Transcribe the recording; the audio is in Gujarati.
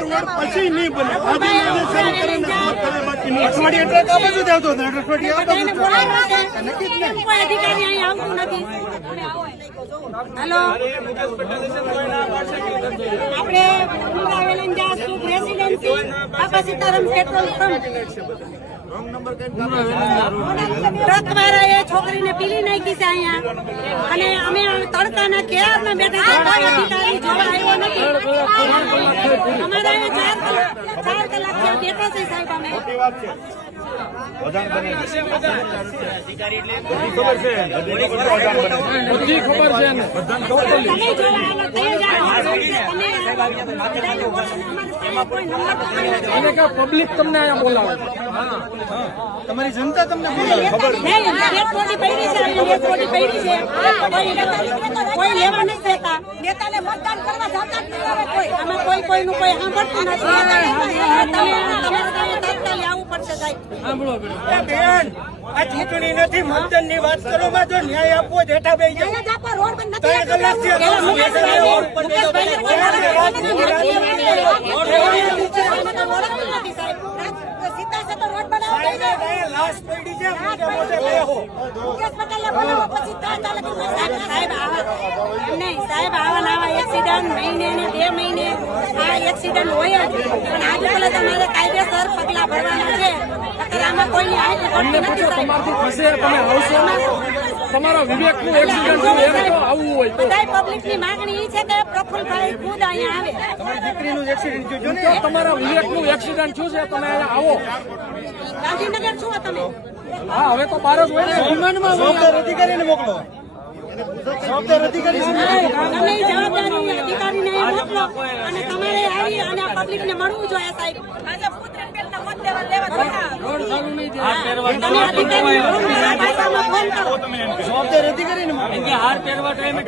રોડ પછી નહીં બને. અઠવાડિયે ટ્રક આ બાજુ જ આવતો હતો, અઠવાડિયે આ બાજુ કોઈ અધિકારી અહીં આવતું નથી. હેલો, આપણે રેસીડેન્સી બાપા સીતારામ પેટ્રોલ પંપ ટ્રક વાળા એ છોકરીને પીલી નાખી છે અહીંયા, અને અમે તડકાના કેરના બેઠા કોઈ અધિકારી જોવા આવ્યો નથી. અમારા 4 કલાક બેઠા છે સાહેબ. અમે પબ્લિક તમને અહીંયા બોલાવે, તમારી જનતા તમને બોલાવે. કોઈ લેવા નથી દેતા. નેતાને મતદાન કરવા જતા જ નહીં આવે કોઈ. આમાં કોઈનું કોઈ સાંભળતું નથી. તાત્કાલિક આવવું પડશે સાહેબ. બેન, આ ચૂંટણી નથી, મતદાન ની વાત કરો. માં જો ન્યાય આપવો જેઠા બે જાય. 3 કલાકથી લાશ પડી છે. સાહેબ આવા એક્સિડન્ટ મહિને ને 2 મહિને આ એક્સિડન્ટ હોય જ, પણ આજે પેલા તમારે કાયદેસર પગલા ભરવાના છે. આમાં કોઈ તમારથી ખસે તમે આવશો, તમારા વિવેકનું એક્સિડન્ટ એમ તો આવવું હોય તો પબ્લિકની માંગણી છે કે પ્રફુલ્લભાઈ ખુદ અહીંયા આવે. તમારી દીકરીનું એક્સિડન્ટ થયું છે ને, તમારા વિવેકનું એક્સિડન્ટ થયું છે, તમે અહીંયા આવો. ગાંધીનગર છો તમે? હા, હવે તો બાર જ હોય ને. વિમાનમાં જવાબદાર અધિકારીને મોકલો. જવાબદાર અધિકારી તમે જવાબદારી અધિકારીને મોકલો, અને તમારે આવી અને પબ્લિકને મળવું જોઈએ સાહેબ. જવાબદાર અધિકારીને મોકલો. હાર પહેરવા ટાઈમે